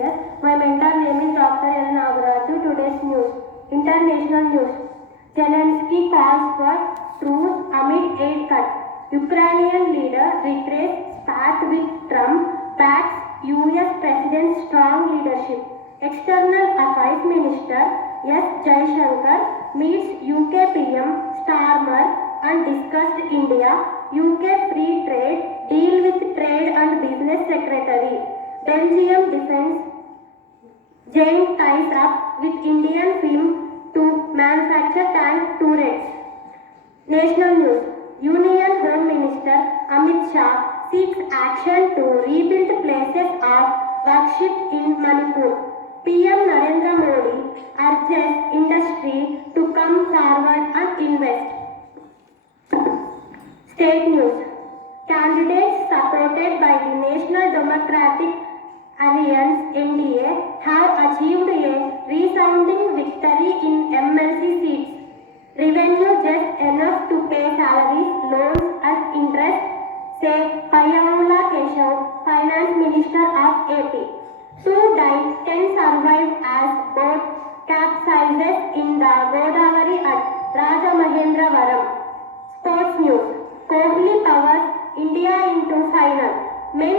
years. My mentor name is Dr. L. Nagaraju. Today's news. International news. Zelensky calls for truce amid aid cut. Ukrainian leader retraced spat with Trump, backs US President's strong leadership. External Affairs Minister S. Jaishankar meets UK PM Starmer and discussed India UK free trade deal with Trade and Business Secretary. Belgium defense giant ties up with Indian firm to manufacture tank turrets. National news. Union Home Minister Amit Shah seeks action to rebuild places of worship in Manipur. PM Narendra Modi urges industry to come forward and invest. State news. Candidates supported by the National Democratic Alliance (NDA) have achieved a resounding victory in MLC seats. Revenue just enough to pay salaries, loans and interest, say Payyamula Keshav, Finance Minister of AP. 2 died, 10 survived as boat capsizes in the Godavari at Rajamahendravaram. Sports news. Kohli powers India into final. Men